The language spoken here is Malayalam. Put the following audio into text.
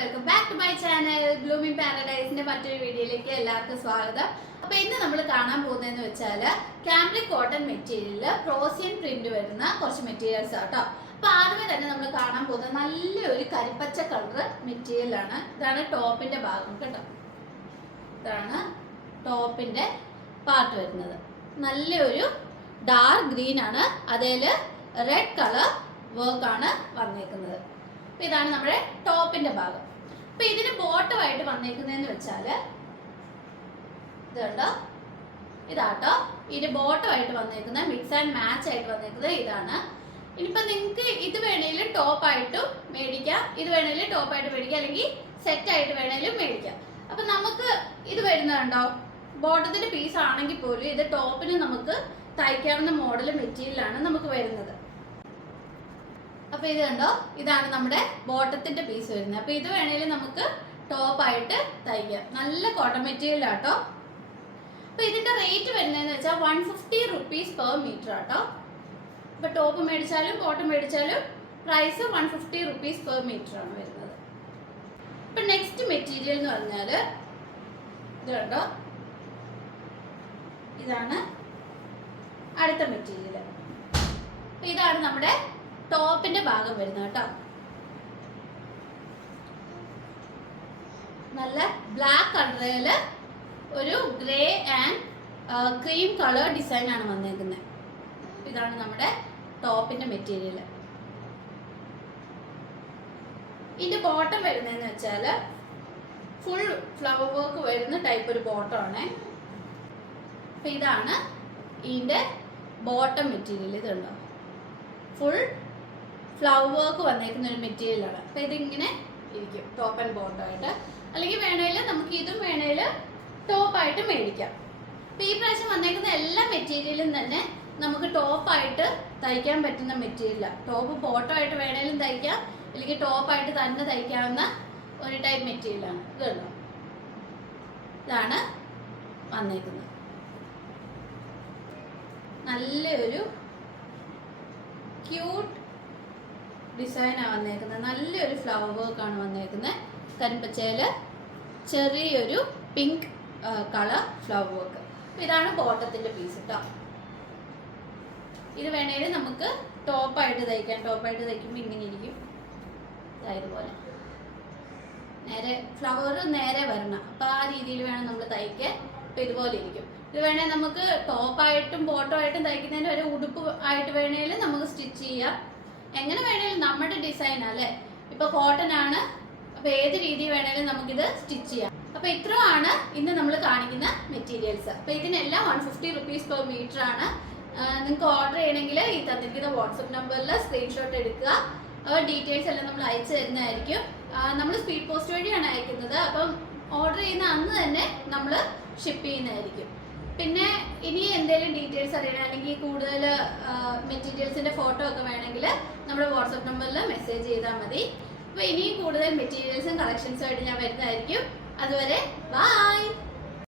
Welcome back to my channel blooming പാരഡൈസിന്റെ മറ്റൊരു വീഡിയോയിലേക്ക് എല്ലാവർക്കും സ്വാഗതം. അപ്പൊ ഇന്ന് നമ്മൾ കാണാൻ പോകുന്നതെന്ന് വെച്ചാൽ ക്യാമ്പ്രിക് കോട്ടൺ മെറ്റീരിയലിൽ പ്രോസിയൻ പ്രിന്റ് വരുന്ന കുറച്ച് മെറ്റീരിയൽസ് ആട്ടോ അപ്പൊ ആദ്യമേ തന്നെ നമ്മൾ കാണാൻ പോകുന്നത് നല്ലൊരു കരിപ്പച്ച കളർ മെറ്റീരിയലാണ് ഇതാണ് ടോപ്പിന്റെ ഭാഗം കേട്ടോ. ഇതാണ് ടോപ്പിന്റെ പാർട്ട് വരുന്നത്. നല്ലൊരു ഡാർക്ക് ഗ്രീൻ ആണ്. അതിൽ റെഡ് കളർ വർക്കാണ് വന്നേക്കുന്നത്. ഇതാണ് നമ്മുടെ ടോപ്പിന്റെ ഭാഗം. അപ്പൊ ഇതിന് ബോട്ടമായിട്ട് വന്നേക്കുന്നതെന്ന് വെച്ചാൽ ഇതുണ്ടോ? ഇതാട്ടോ. ഇതിന് ബോട്ടമായിട്ട് വന്നേക്കുന്ന മിക്സ് ആൻഡ് മാച്ച് ആയിട്ട് വന്നേക്കുന്നത് ഇതാണ്. ഇനിയിപ്പോ നിങ്ങൾക്ക് ഇത് വേണേലും ടോപ്പായിട്ടും മേടിക്കാം. ഇത് വേണേലും ടോപ്പായിട്ട് മേടിക്കാം. അല്ലെങ്കിൽ സെറ്റ് ആയിട്ട് വേണേലും മേടിക്കാം. അപ്പൊ നമുക്ക് ഇത് വരുന്നതുണ്ടോ ബോട്ടത്തിന്റെ പീസ് ആണെങ്കിൽ പോലും ഇത് ടോപ്പിന് നമുക്ക് തയ്ക്കാവുന്ന മോഡൽ മെറ്റീരിയലാണ് നമുക്ക് വരുന്നത്. അപ്പൊ ഇത് കണ്ടോ? ഇതാണ് നമ്മുടെ ബോട്ടത്തിന്റെ പീസ് വരുന്നത്. അപ്പൊ ഇത് വേണേലും നമുക്ക് ടോപ്പായിട്ട് തയ്ക്കാം. നല്ല കോട്ടൺ മെറ്റീരിയൽ ആട്ടോ. അപ്പൊ ഇതിന്റെ റേറ്റ് വരുന്നതെന്ന് വെച്ചാൽ one fifty rupees per metre ആട്ടോ. ഇപ്പൊ ടോപ്പ് മേടിച്ചാലും cotton മേടിച്ചാലും price one fifty rupees per metre ആണ് വരുന്നത്. ഇപ്പൊ നെക്സ്റ്റ് മെറ്റീരിയൽ എന്ന് പറഞ്ഞാൽ ഇത് കണ്ടോ? ഇതാണ് അടുത്ത മെറ്റീരിയൽ ഇതാണ് നമ്മുടെ ടോപ്പിന്റെ ഭാഗം വരുന്നത് കേട്ടോ. നല്ല ബ്ലാക്ക് കളറിൽ ഒരു grey and cream colour design ആണ് വന്നേക്കുന്നത്. ഇതാണ് നമ്മുടെ ടോപ്പിന്റെ മെറ്റീരിയൽ ഇതിന്റെ ബോട്ടം വരുന്നതെന്ന് വെച്ചാൽ ഫുൾ ഫ്ലവർ വർക്ക് വരുന്ന ടൈപ്പ് ഒരു ബോട്ടം ആണ്. ഇതാണ് ഇതിന്റെ ബോട്ടം മെറ്റീരിയൽ ഇതുണ്ടോ ഫുൾ ഫ്ലവർ വർക്ക് വന്നേക്കുന്ന ഒരു മെറ്റീരിയലാണ് അപ്പൊ ഇതിങ്ങനെ ഇരിക്കും ടോപ്പ് ആൻഡ് ബോട്ടം ആയിട്ട്. അല്ലെങ്കിൽ വേണേൽ നമുക്ക് ഇതും വേണേൽ ടോപ്പ് ആയിട്ട് മേടിക്കാം. അപ്പൊ ഈ പ്രാവശ്യം വന്നേക്കുന്ന എല്ലാ മെറ്റീരിയലും തന്നെ നമുക്ക് ടോപ്പായിട്ട് തയ്ക്കാൻ പറ്റുന്ന മെറ്റീരിയലാണ് ടോപ്പ് ബോട്ടം ആയിട്ട് വേണേലും തയ്ക്കാം അല്ലെങ്കിൽ ടോപ്പായിട്ട് തന്നെ തയ്ക്കാവുന്ന ഒരു ടൈപ്പ് മെറ്റീരിയലാണ് ഇത് കണ്ടോ? ഇതാണ് വന്നേക്കുന്നത്. നല്ലൊരു ക്യൂട്ട് ഡിസൈനാണ് വന്നേക്കുന്നത് നല്ലൊരു ഫ്ലവർ വർക്കാണ് വന്നേക്കുന്നത് കരിമ്പച്ചയിൽ ചെറിയൊരു പിങ്ക് കളർ ഫ്ലവർ വർക്ക് ഇതാണ് ബോട്ടത്തിന്റെ പീസ് കേട്ടോ ഇത് വേണേലും നമുക്ക് ടോപ്പായിട്ട് തയ്ക്കാം. ടോപ്പായിട്ട് തയ്ക്കുമ്പോൾ ഇങ്ങനെ ഇരിക്കും. ദാ ഇതുപോലെ. നേരെ ഫ്ലവർ നേരെ വരണം. അപ്പം ആ രീതിയിൽ വേണം നമ്മൾ തയ്ക്കാൻ. അപ്പം ഇതുപോലെ ഇരിക്കും. ഇത് വേണേൽ നമുക്ക് ടോപ്പായിട്ടും ബോട്ടമായിട്ടും തയ്ക്കുന്നതിന് ഒരു ഉടുപ്പ് ആയിട്ട് വേണേലും നമുക്ക് സ്റ്റിച്ച് ചെയ്യാം. എങ്ങനെ വേണേലും നമ്മുടെ ഡിസൈൻ അല്ലേ? ഇപ്പൊ കോട്ടൺ ആണ്. അപ്പൊ ഏത് രീതി വേണേലും നമുക്കിത് സ്റ്റിച്ച് ചെയ്യാം. അപ്പൊ ഇത്രയാണ് ഇന്ന് നമ്മൾ കാണിക്കുന്ന മെറ്റീരിയൽസ് അപ്പൊ ഇതിനെല്ലാം one fifty rupees per metre ആണ്. നിങ്ങൾക്ക് ഓർഡർ ചെയ്യണമെങ്കിൽ ഈ തന്നിരിക്കുന്ന വാട്സപ്പ് നമ്പറിൽ സ്ക്രീൻഷോട്ട് എടുക്കുക. ഡീറ്റെയിൽസ് എല്ലാം നമ്മൾ അയച്ചു തരുന്നതായിരിക്കും. നമ്മൾ സ്പീഡ് പോസ്റ്റ് വഴിയാണ് അയക്കുന്നത്. അപ്പം ഓർഡർ ചെയ്യുന്ന അന്ന് തന്നെ നമ്മൾ ഷിപ്പ് ചെയ്യുന്നതായിരിക്കും. പിന്നെ എന്തെങ്കിലും ഡീറ്റെയിൽസ് അറിയണം. അല്ലെങ്കിൽ കൂടുതൽ മെറ്റീരിയൽസിന്റെ ഫോട്ടോ ഒക്കെ വേണമെങ്കിൽ നമ്മുടെ വാട്സപ്പ് നമ്പറിൽ മെസ്സേജ് ചെയ്താൽ മതി. അപ്പോൾ ഇനിയും കൂടുതൽ മെറ്റീരിയൽസും കളക്ഷൻസും ആയിട്ട് ഞാൻ വരുന്നതായിരിക്കും. അതുവരെ ബൈ